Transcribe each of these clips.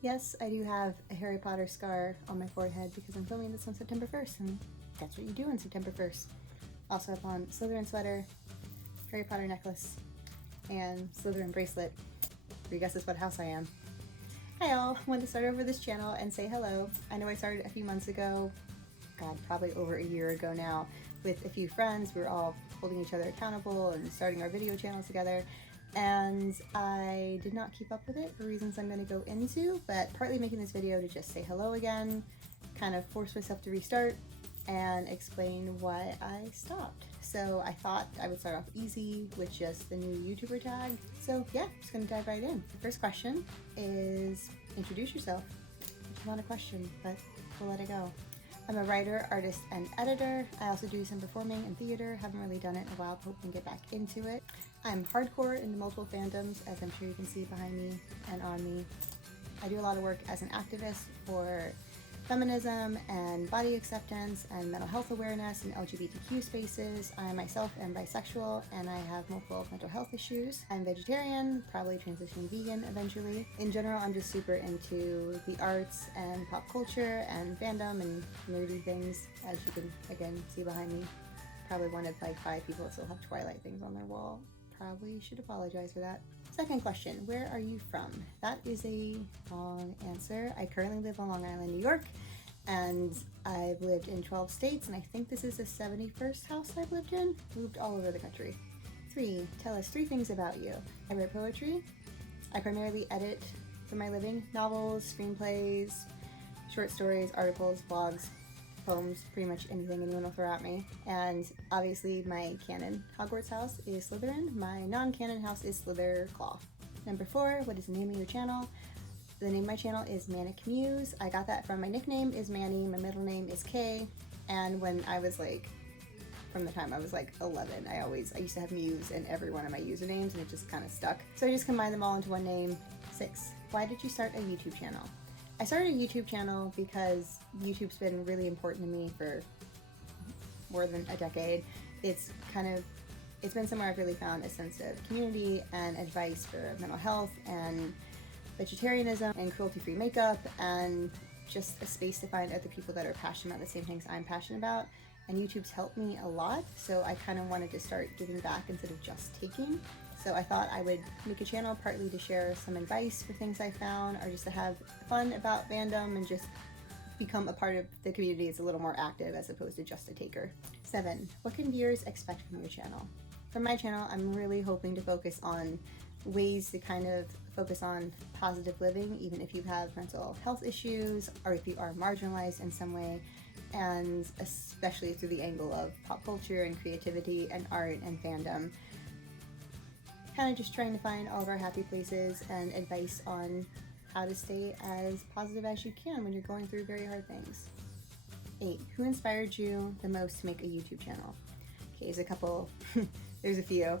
Yes, I do have a Harry Potter scar on my forehead because I'm filming this on September 1st, and that's what you do on September 1st. Also have on Slytherin sweater, Harry Potter necklace, and Slytherin bracelet. You guess what house I am. Hi all, wanted to start over this channel and say hello. I know I started a few months ago, God, probably over a year ago now, with a few friends. We were all holding each other accountable and starting our video channels together. And I did not keep up with it for reasons I'm going to go into, but partly making this video to just say hello again, kind of force myself to restart, and explain why I stopped. So I thought I would start off easy with just the new YouTuber tag. So yeah, just gonna dive right in. The first question is introduce yourself. Which is not a question, but we'll let it go. I'm a writer, artist, and editor. I also do some performing and theater. Haven't really done it in a while, but hoping to get back into it. I'm hardcore into multiple fandoms, as I'm sure you can see behind me and on me. I do a lot of work as an activist for feminism and body acceptance and mental health awareness and LGBTQ spaces. I myself am bisexual and I have multiple mental health issues. I'm vegetarian, probably transitioning vegan eventually. In general, I'm just super into the arts and pop culture and fandom and nerdy things, as you can again see behind me. Probably one of like 5 people that still have Twilight things on their wall. Probably should apologize for that. Second question, where are you from? That is a long answer. I currently live on Long Island, New York, and I've lived in 12 states, and I think this is the 71st house I've lived in. Moved all over the country. 3, tell us 3 things about you. I write poetry. I primarily edit for my living. Novels, screenplays, short stories, articles, blogs, poems, pretty much anything anyone will throw at me. And obviously my canon Hogwarts house is Slytherin. My non-canon house is Slytherclaw. Number 4, what is the name of your channel? The name of my channel is Manic Muse. I got that from my nickname is Manny, my middle name is Kay, and when I was like, from the time I was like 11, I used to have Muse in every one of my usernames, and it just kind of stuck. So I just combined them all into one name. 6, why did you start a YouTube channel? I started a YouTube channel because YouTube's been really important to me for more than a decade. It's been somewhere I've really found a sense of community and advice for mental health and vegetarianism and cruelty-free makeup, and just a space to find other people that are passionate about the same things I'm passionate about. And YouTube's helped me a lot, so I kind of wanted to start giving back instead of just taking. So I thought I would make a channel partly to share some advice for things I found, or just to have fun about fandom and just become a part of the community that's a little more active as opposed to just a taker. 7, what can viewers expect from your channel? For my channel, I'm really hoping to focus on ways to kind of focus on positive living, even if you have mental health issues or if you are marginalized in some way, and especially through the angle of pop culture and creativity and art and fandom. Kind of just trying to find all of our happy places and advice on how to stay as positive as you can when you're going through very hard things. 8, who inspired you the most to make a YouTube channel? Okay, there's a couple, there's a few.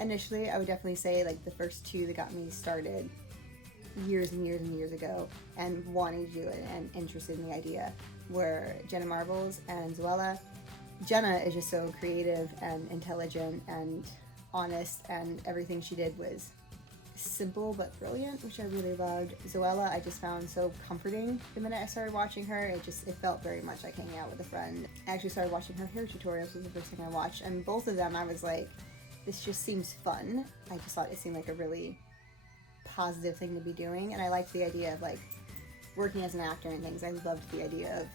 Initially, I would definitely say like the first 2 that got me started years and years and years ago and wanting to do it and interested in the idea were Jenna Marbles and Zoella. Jenna is just so creative and intelligent and honest, and everything she did was simple but brilliant, which I really loved. Zoella I just found so comforting the minute I started watching her. It felt very much like hanging out with a friend. I actually started watching her hair tutorials, was the first thing I watched, and both of them I was like, this just seems fun. I just thought it seemed like a really positive thing to be doing, and I liked the idea of like working as an actor and things. I loved the idea of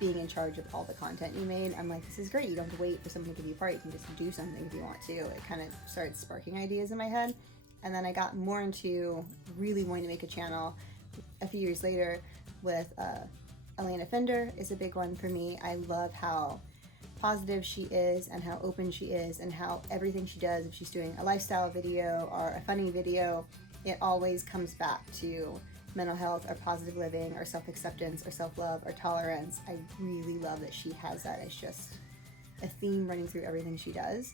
being in charge of all the content you made. I'm like, this is great. You don't have to wait for someone to give you a part. You can just do something if you want to. It kind of started sparking ideas in my head. And then I got more into really wanting to make a channel a few years later with Elena Fender is a big one for me. I love how positive she is and how open she is and how everything she does, if she's doing a lifestyle video or a funny video, it always comes back to mental health or positive living or self-acceptance or self-love or tolerance. I really love that she has that as just a theme running through everything she does.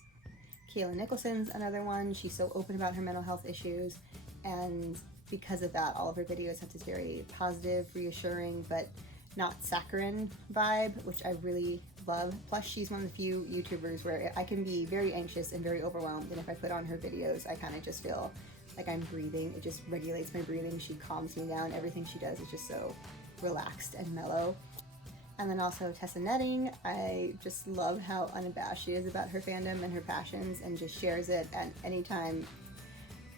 Kayla Nicholson's another one. She's so open about her mental health issues, and because of that, all of her videos have this very positive, reassuring, but not saccharine vibe, which I really love. Plus, she's one of the few YouTubers where I can be very anxious and very overwhelmed, and if I put on her videos, I kind of just feel like I'm breathing. It just regulates my breathing. She calms me down. Everything she does is just so relaxed and mellow. And then also Tessa Netting, I just love how unabashed she is about her fandom and her passions and just shares it. And anytime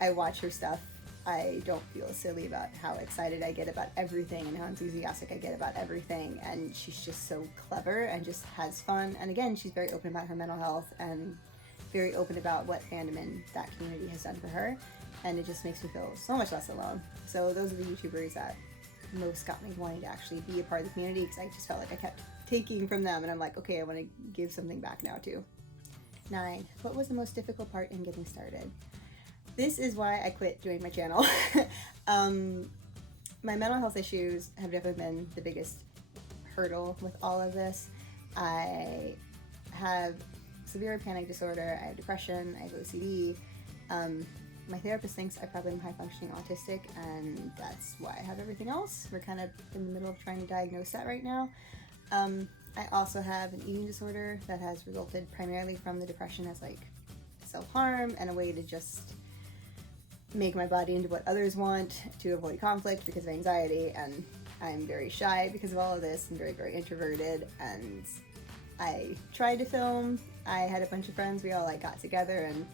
I watch her stuff, I don't feel silly about how excited I get about everything and how enthusiastic I get about everything. And she's just so clever and just has fun. And again, she's very open about her mental health and very open about what fandom and that community has done for her. And it just makes me feel so much less alone. So those are the YouTubers that most got me wanting to actually be a part of the community, because I just felt like I kept taking from them, and I'm like, okay, I want to give something back now too. 9. What was the most difficult part in getting started? This is why I quit doing my channel. My mental health issues have definitely been the biggest hurdle with all of this. I have severe panic disorder, I have depression, I have OCD. My therapist thinks I probably am high-functioning autistic, and that's why I have everything else. We're kind of in the middle of trying to diagnose that right now. I also have an eating disorder that has resulted primarily from the depression as like self-harm and a way to just make my body into what others want to avoid conflict because of anxiety. And I'm very shy because of all of this and very, very introverted. And I tried to film. I had a bunch of friends. We all like got together and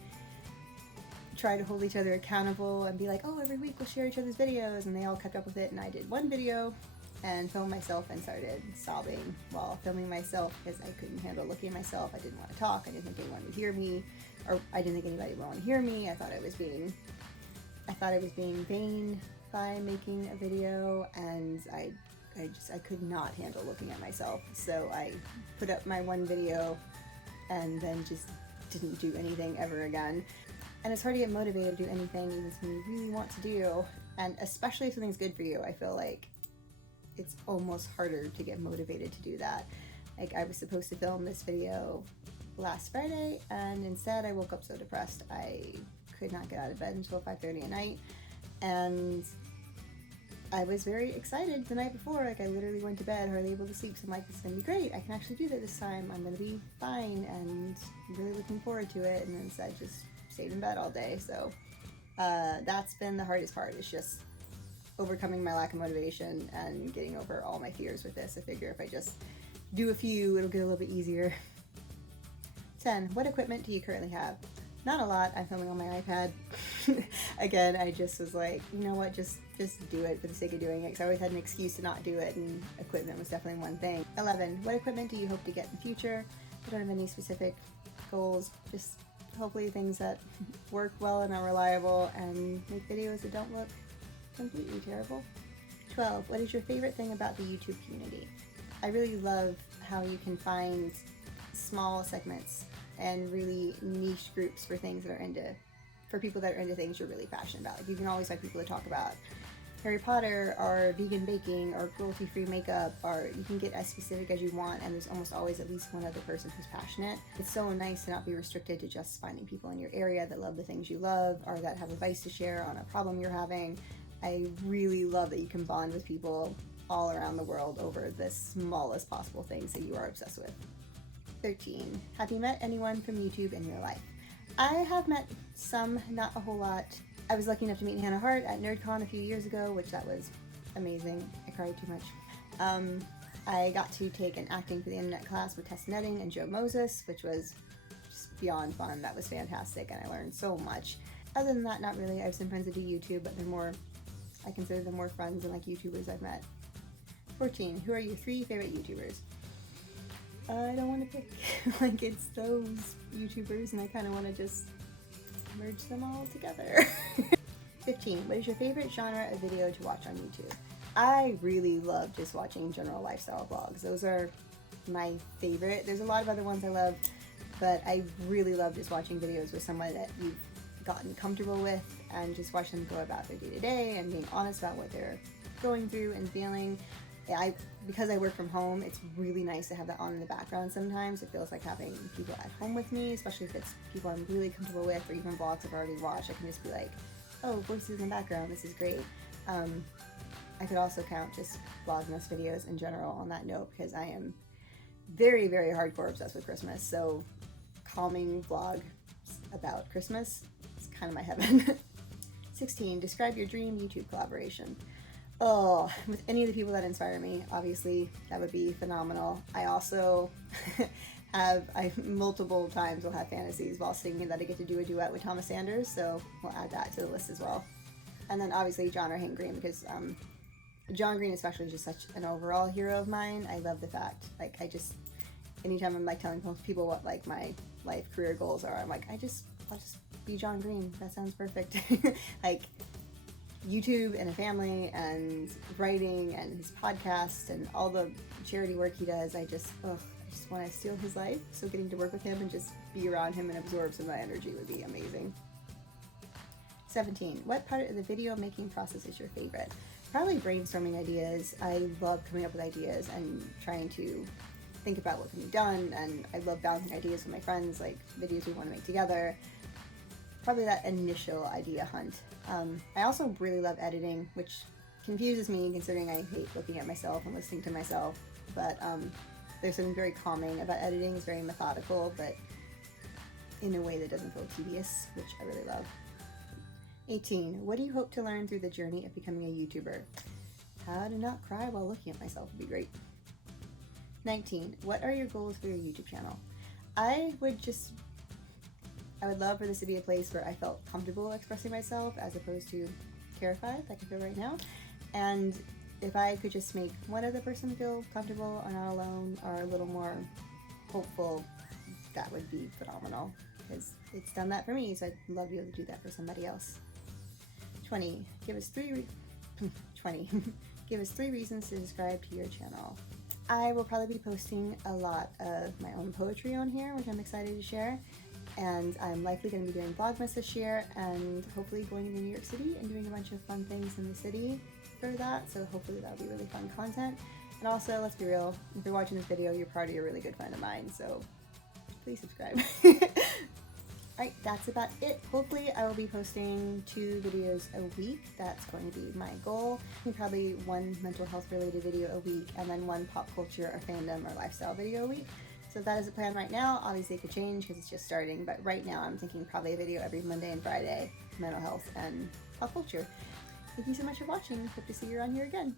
try to hold each other accountable and be like, oh, every week we'll share each other's videos, and they all kept up with it. And I did one video and filmed myself and started sobbing while filming myself because I couldn't handle looking at myself. I didn't want to talk. I didn't think anyone would hear me, or I didn't think anybody would want to hear me. I thought I was being vain by making a video, and I could not handle looking at myself. So I put up my one video and then just didn't do anything ever again. And it's hard to get motivated to do anything, even something you really want to do. And especially if something's good for you, I feel like it's almost harder to get motivated to do that. Like, I was supposed to film this video last Friday, and instead I woke up so depressed I could not get out of bed until 5:30 at night. And I was very excited the night before. Like, I literally went to bed hardly able to sleep. So I'm like, this is gonna be great. I can actually do that this time. I'm gonna be fine, and I'm really looking forward to it. And then instead I just stayed in bed all day. So that's been the hardest part, is just overcoming my lack of motivation and getting over all my fears with this. I figure if I just do a few, it'll get a little bit easier. 10. What equipment do you currently have? Not a lot. I'm filming on my iPad. Again, I just was like, you know what, just do it for the sake of doing it, because I always had an excuse to not do it, and equipment was definitely one thing. 11. What equipment do you hope to get in the future? I don't have any specific goals, just hopefully things that work well and are reliable and make videos that don't look completely terrible. 12. What is your favorite thing about the YouTube community? I really love how you can find small segments and really niche groups for things that are for people that are into things you're really passionate about. Like, you can always find people to talk about Harry Potter or vegan baking or cruelty-free makeup, or you can get as specific as you want, and there's almost always at least one other person who's passionate. It's so nice to not be restricted to just finding people in your area that love the things you love or that have advice to share on a problem you're having. I really love that you can bond with people all around the world over the smallest possible things that you are obsessed with. 13. Have you met anyone from YouTube in real life? I have met some, not a whole lot. I was lucky enough to meet Hannah Hart at NerdCon a few years ago, which that was amazing. I cried too much. I got to take an acting for the internet class with Tessa Netting and Joe Moses, which was just beyond fun. That was fantastic, and I learned so much. Other than that, not really. I have some friends that do YouTube, but I consider them more friends than like YouTubers I've met. 14. Who are your 3 favorite YouTubers? I don't want to pick. Like, it's those YouTubers, and I kind of want to just merge them all together. 15. What is your favorite genre of video to watch on YouTube? I really love just watching general lifestyle vlogs. Those are my favorite. There's a lot of other ones I love, but I really love just watching videos with someone that you've gotten comfortable with and just watch them go about their day-to-day and being honest about what they're going through and feeling. Because I work from home, it's really nice to have that on in the background sometimes. It feels like having people at home with me, especially if it's people I'm really comfortable with, or even vlogs I've already watched. I can just be like, oh, voices in the background, this is great. I could also count just Vlogmas videos in general on that note, because I am very, very hardcore obsessed with Christmas. So calming vlogs about Christmas is kind of my heaven. 16, describe your dream YouTube collaboration. Oh, with any of the people that inspire me, obviously that would be phenomenal. I also I multiple times will have fantasies while singing that I get to do a duet with Thomas Sanders, so we'll add that to the list as well. And then obviously John or Hank Green, because John Green especially is just such an overall hero of mine. I love the fact, like, anytime I'm like telling people what like my life career goals are, I'm like, I'll just be John Green. That sounds perfect. Like, YouTube and a family and writing and his podcast and all the charity work he does, I just want to steal his life. So getting to work with him and just be around him and absorb some of that energy would be amazing. 17, what part of the video making process is your favorite? Probably brainstorming ideas. I love coming up with ideas and trying to think about what can be done, and I love bouncing ideas with my friends, like videos we want to make together. Probably that initial idea hunt. I also really love editing, which confuses me considering I hate looking at myself and listening to myself, but there's something very calming about editing. It's very methodical, but in a way that doesn't feel tedious, which I really love. 18, what do you hope to learn through the journey of becoming a YouTuber? How to not cry while looking at myself would be great. 19, what are your goals for your YouTube channel? I would love for this to be a place where I felt comfortable expressing myself as opposed to terrified like I feel right now. And if I could just make one other person feel comfortable or not alone or a little more hopeful, that would be phenomenal, because it's done that for me, so I'd love to be able to do that for somebody else. 20, give us 3 reasons to subscribe to your channel. I will probably be posting a lot of my own poetry on here, which I'm excited to share. And I'm likely going to be doing Vlogmas this year and hopefully going to New York City and doing a bunch of fun things in the city for that. So hopefully that'll be really fun content. And also, let's be real, if you're watching this video, you're probably a really good friend of mine. So please subscribe. Alright, that's about it. Hopefully I will be posting 2 videos a week. That's going to be my goal. And probably 1 mental health related video a week, and then 1 pop culture or fandom or lifestyle video a week. So that is a plan right now. Obviously it could change because it's just starting, but right now I'm thinking probably a video every Monday and Friday, mental health and pop culture. Thank you so much for watching. Hope to see you around here again.